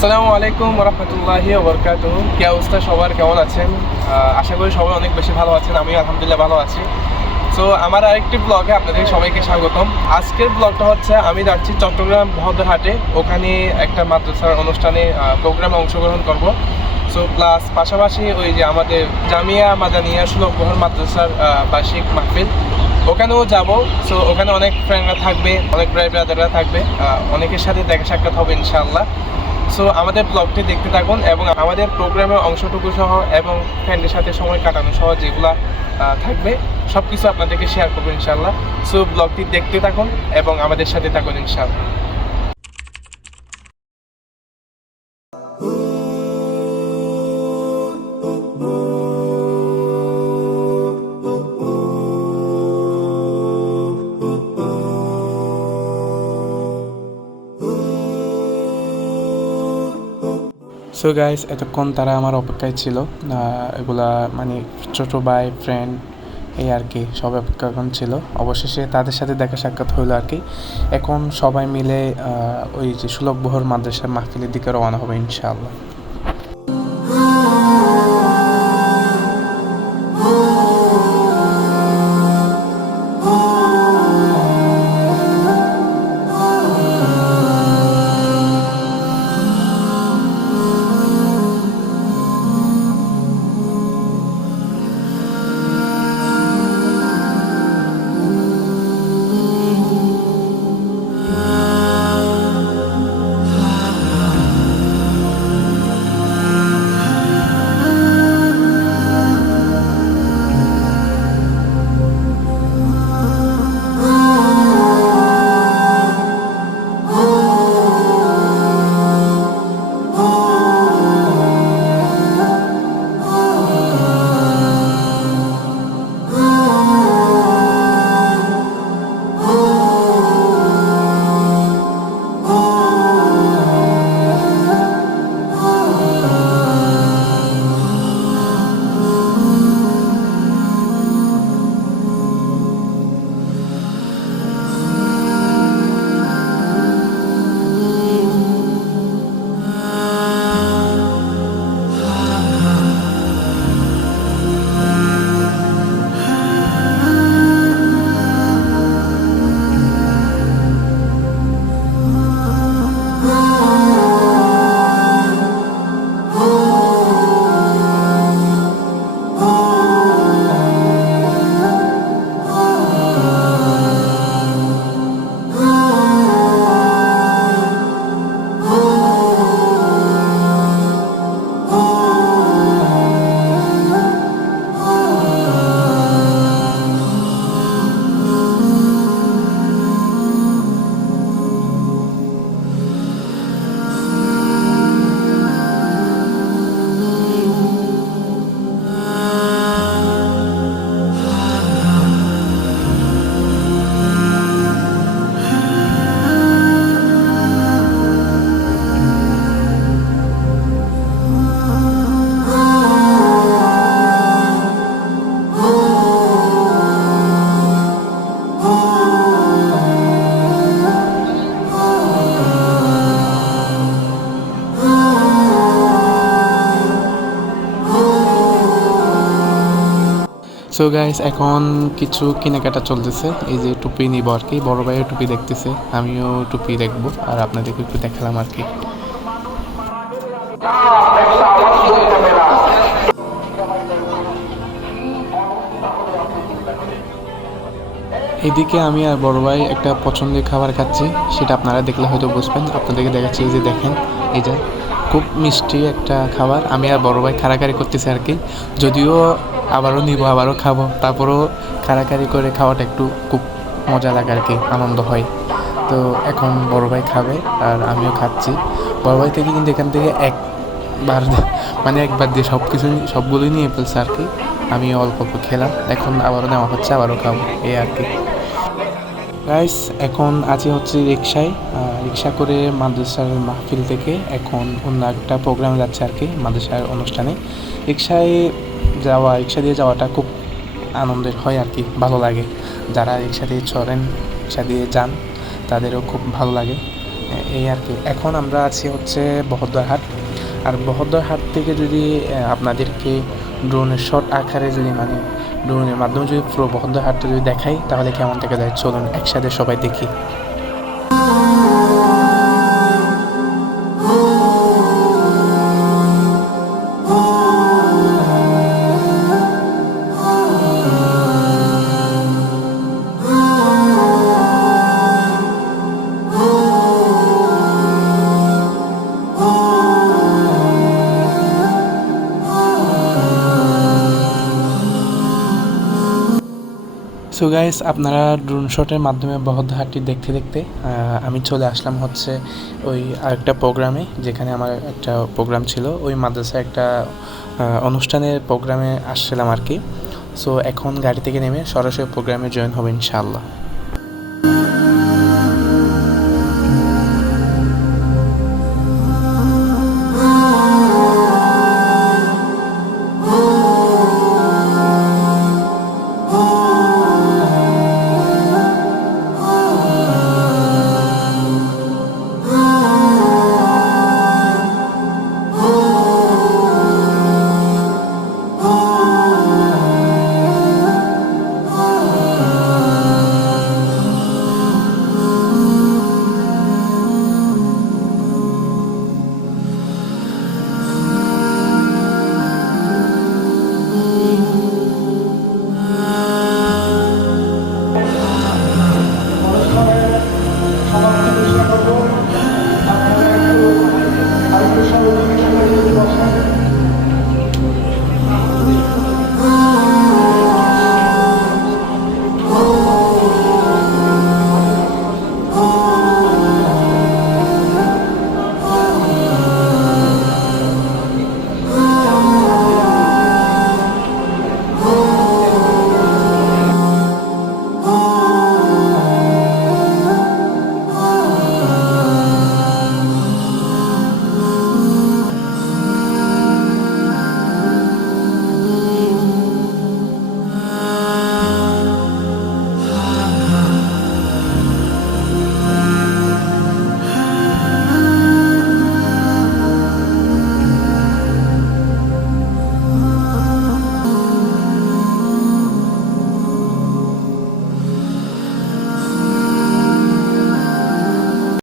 আসসালামু আলাইকুম রহমতুল্লাহি বরকাত কি অবস্থা সবার? কেমন আছেন? আশা করি সবাই অনেক বেশি ভালো আছেন। আমি আলহামদুলিল্লাহ ভালো আছি। তো আমার আরেকটি ব্লগে আপনাদের সবাইকে স্বাগতম। আজকের ব্লগটা হচ্ছে, আমি যাচ্ছি চট্টগ্রাম বহদ্রহাটে ওখানে একটা মাদ্রাসার অনুষ্ঠানে প্রোগ্রামে অংশগ্রহণ করব। সো প্লাস পাশাপাশি ওই যে আমাদের জামিয়া মাদানিয়া সুলভ বহর মাদ্রাসার বার্ষিক মাহফিল। ওখানেও যাব। সো ওখানে অনেক ফ্রেন্ডরা থাকবে, অনেক ব্রাই ব্রাদাররা থাকবে অনেকের সাথে দেখা সাক্ষাৎ হবে ইনশাআল্লাহ। সো আমাদের ব্লগটি দেখতে থাকুন এবং আমাদের প্রোগ্রামে অংশটুকু সহ এবং ফ্রেন্ডের সাথে সময় কাটানো সহ যেগুলা থাকবে সব কিছু আপনাদেরকে শেয়ার করব ইনশাল্লাহ সো ব্লগটি দেখতে থাকুন এবং আমাদের সাথে থাকুন ইনশাআল্লাহ। সো গাইস এতক্ষণ তারা আমার অপেক্ষায় ছিল। এগুলা মানে ছোটো ভাই ফ্রেন্ড এই আর কি, সব অপেক্ষাক্ষণ ছিল। অবশেষে তাদের সাথে দেখা সাক্ষাৎ হইল আর কি। এখন সবাই মিলে ওই যে সুলভ বহর মাদ্রাসার মাহফিলের দিকে রওনা হবে ইনশাআল্লাহ। সো গাইস এখন কিছু কেনাকাটা চলতেছে। এই যে টুপি নিব আর কি। বড় ভাইয়ের টুপি দেখতেছে, আমিও টুপি দেখব, আর আপনাদেরকে একটু দেখালাম আর কি। এদিকে আমি আর বড় ভাই একটা পছন্দের খাবার খাচ্ছি, সেটা আপনারা দেখলে হয়তো বুঝবেন। আপনাদেরকে দেখাচ্ছি, এই যে দেখেন, এই যে খুব মিষ্টি একটা খাবার। আমি আর বড় ভাই খাড়াখাড়ি করতেছি আর কি। যদিও আবারও নিব, আবারও খাব। তারপরেও খাড়াখাড়ি করে খাওয়াটা একটু খুব মজা লাগে আর কি, আনন্দ হয়। তো এখন বড় ভাই খাবে আর আমিও খাচ্ছি। বড় ভাই থেকে কিন্তু এখান থেকে একবার মানে একবার দিয়ে সব কিছু সবগুলোই নিয়ে ফেলছে আর কি। আমি অল্প অল্প খেলাম, এখন আবারও নেওয়া হচ্ছে, আবারও খাব, এই আর কি। গাইস এখন আছি হচ্ছে রিক্সায় রিক্সা করে মাদ্রাসার মাহফিল থেকে এখন অন্য একটা প্রোগ্রামে যাচ্ছে আর কি, মাদ্রাসার অনুষ্ঠানে। রিক্সায় যাওয়া রিক্সা দিয়ে যাওয়াটা খুব আনন্দের হয় আর কি, ভালো লাগে। যারা রিক্সা দিয়ে চড়েন রিক্সা দিয়ে যান, তাদেরও খুব ভালো লাগে। এই আর কি। এখন আমরা আছি হচ্ছে বহদ্দারহাট আর বহদ্দারহাট থেকে যদি আপনাদেরকে ড্রোনের শট আকারে যদি মানে ড্রোনের মাধ্যমে যদি পুরো বহদ্দারহাটটা যদি দেখাই, তাহলে কেমন থেকে যায়? চলুন একসাথে সবাই দেখি। সো গাইস আপনারা ড্রোন শটের মাধ্যমে বহদ্দাহাটটি দেখতে দেখতে আমি চলে আসলাম হচ্ছে ওই আরেকটা প্রোগ্রামে যেখানে আমার একটা প্রোগ্রাম ছিল। ওই মাদ্রাসায় একটা অনুষ্ঠানের প্রোগ্রামে আসছিলাম আর কি। সো এখন গাড়ি থেকে নেমে সরাসরি প্রোগ্রামে জয়েন হবে ইনশাআল্লাহ।